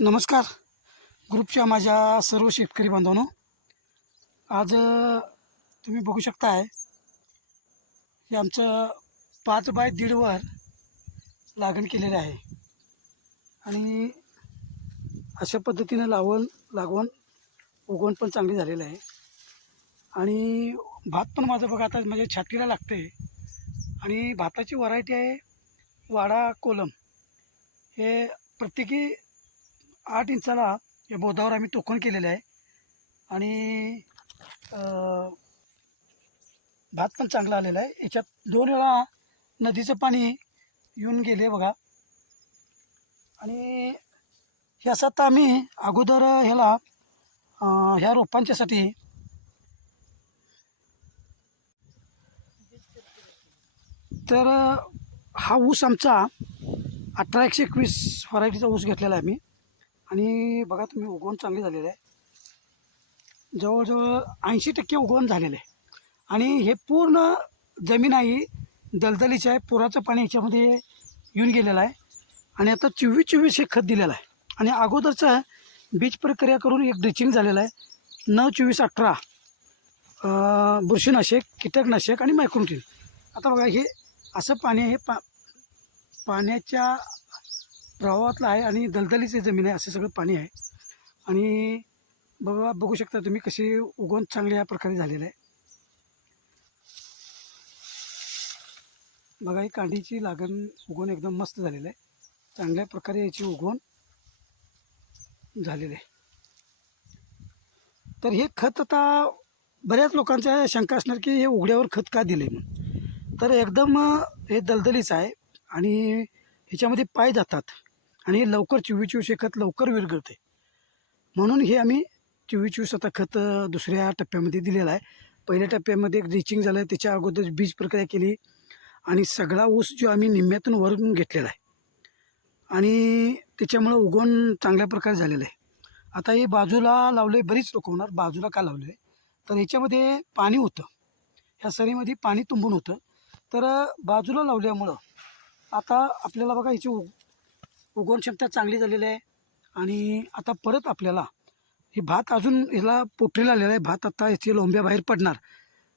नमस्कार. ग्रुपच्या माझ्या सर्व शेतकरी बांधवांनो आज तुम्ही बघू शकताय हे आमचं पाच बाय दीडवर लागण केलेलं आहे. आणि अशा पद्धतीनं लावण लागवण उगवण पण चांगली झालेलं आहे. आणि भात पण माझं बघा आता माझ्या छातीला लागते आणि भाताची व्हरायटी आहे वाडा कोलम. हे प्रत्येकी आठ इंचाला या बोधावर आम्ही टोकन केलेलं आहे. आणि भात पण चांगला आलेला आहे. याच्यात दोन वेळा नदीचं पाणी येऊन गेले बघा. आणि हे आता आम्ही अगोदर ह्याला ह्या रोपांच्यासाठी तर हा ऊस आमचा अठरा एकशे एकवीस व्हरायटीचा ऊस घेतलेला आहे आम्ही. आणि बघा तुम्ही उगवण चांगली झालेलं आहे. जवळजवळ ऐंशी टक्के उगवण झालेलं आहे. आणि हे पूर्ण जमीन आहे दलदलीची आहे पुराचं पाणी ह्याच्यामध्ये येऊन गेलेलं आहे. आणि आता चोवीस चोवीस हे खत दिलेलं आहे. आणि अगोदरचं बीज प्रक्रिया करून एक ड्रिचिंग झालेलं आहे. नऊ चोवीस अठरा बुरशीनाशक कीटकनाशक आणि मायक्रोटीन आता बघा हे असं पाणी आहे पा पाण्याच्या प्रवाहातलं आहे आणि दलदलीची जमीन आहे असं सगळं पाणी आहे. आणि बघा बघू शकता तुम्ही कशी उगवण चांगल्या या प्रकारे झालेलं आहे. बघा ही कांडीची लागण उगवण एकदम मस्त झालेलं आहे. चांगल्या प्रकारे याची उगवण झालेलं आहे. तर हे खत आता बऱ्याच लोकांच्या शंका असणार की हे उघड्यावर खत का दिले म्हणून. तर एकदम हे दलदलीचं आहे आणि ह्याच्यामध्ये पाय जातात. आणि हे लवकर चोवीस चोवीस हे खत लवकर विरघळते. म्हणून हे आम्ही चोवीस चोवीस आता खत दुसऱ्या टप्प्यामध्ये दिलेलं आहे. पहिल्या टप्प्यामध्ये एक ड्रिचिंग झालं आहे त्याच्या अगोदर बीज प्रक्रिया केली आणि सगळा ऊस जो आम्ही निम्म्यातून वरून घेतलेला आहे. आणि त्याच्यामुळं उगवण चांगल्या प्रकारे झालेलं आहे. आता हे बाजूला लावले बरीच लोक होणार बाजूला का लावले तर याच्यामध्ये पाणी होतं. ह्या सरीमध्ये पाणी तुंबून होतं. तर बाजूला लावल्यामुळं आता आपल्याला बघा याची उग उगवण क्षमता चांगली झालेली आहे. आणि आता परत आपल्याला हे भात अजून ह्याला पोटरीला आलेला आहे. भात आता याची लोंब्या बाहेर पडणार.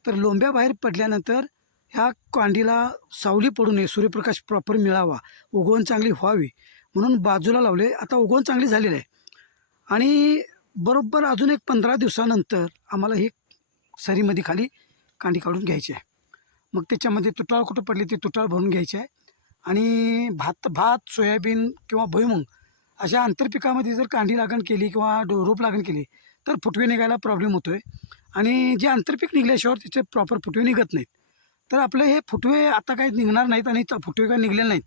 तर लोंब्या बाहेर पडल्यानंतर ह्या कांडीला सावली पडू नये सूर्यप्रकाश प्रॉपर मिळावा. उगवण चांगली व्हावी. म्हणून बाजूला लावले. आता उगवण चांगली झालेली आहे. आणि बरोबर अजून एक पंधरा दिवसानंतर आम्हाला ही सरीमध्ये खाली कांडी काढून घ्यायची आहे. मग त्याच्यामध्ये तुटाळ कुठं पडली ती तुटाळ भरून घ्यायची आहे. आणि भात भात सोयाबीन किंवा भुईमुंग अशा आंतरपिकामध्ये जर कांडी लागण केली किंवा डो रोप लागण केली तर फुटवे निघायला प्रॉब्लेम होतो आहे आणि जे आंतरपीक निघल्याशिवाय तिचे प्रॉपर फुटवे निघत नाहीत. तर आपले हे फुटवे आता काही निघणार नाहीत आणि फुटवे काही निघलेले नाहीत.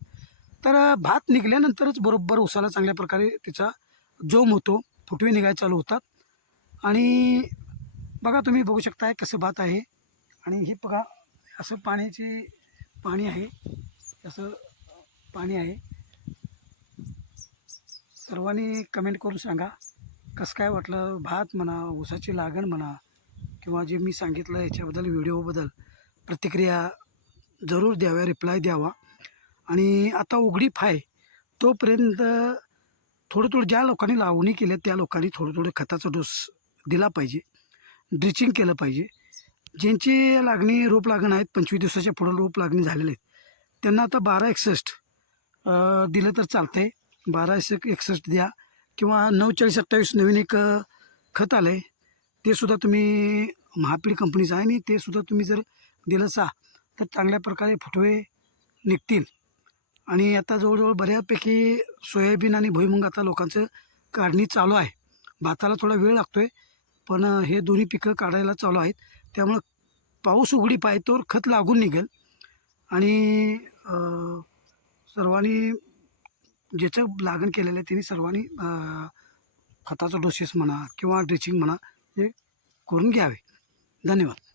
तर भात निघल्यानंतरच बरोबर उसाला चांगल्या प्रकारे त्याचा जोम होतो फुटवे निघायला चालू होतात. आणि बघा तुम्ही बघू शकताय कसं भात आहे. आणि हे बघा असं पाण्याची पाणी आहे. असं पाणी आहे. सर्वांनी कमेंट करून सांगा. कसं काय वाटलं? भात म्हणा ऊसाची लागण म्हणा किंवा जे मी सांगितलं याच्याबद्दल व्हिडिओबद्दल प्रतिक्रिया जरूर द्याव्या रिप्लाय द्यावा. आणि आता उघडी फाय तोपर्यंत थोडं थोडं ज्या लोकांनी लावणी केल्या त्या लोकांनी थोडं थोडं खताचा डोस दिला पाहिजे. ड्रिचिंग केलं पाहिजे. ज्यांची लागणी रोप लागण आहेत पंचवीस दिवसाच्या पुढं रोप लागणी झालेले आहेत त्यांना आता बारा एकसष्ट दिलं तर चालतं आहे बारा एकसष्ट द्या. किंवा नऊ चाळीस अठ्ठावीस नवीन एक खत आलं आहे ते सुद्धा तुम्ही महापीड कंपनीचं आहे आणि ते सुद्धा तुम्ही जर दिलं सा तर चांगल्या प्रकारे फुटवे निघतील. आणि आता जवळजवळ बऱ्यापैकी सोयाबीन आणि भुईमुंग आता लोकांचं काढणी चालू आहे. भाताला थोडा वेळ लागतो आहे पण हे दोन्ही पिकं काढायला चालू आहेत. त्यामुळं पाऊस उघडी पाय तर खत लागून निघेल. आणि सर्वांनी ज्याचं लागण केलेलं आहे त्यांनी सर्वांनी खताचा डोसेस म्हणा किंवा ड्रिचिंग म्हणा हे करून घ्यावे. धन्यवाद.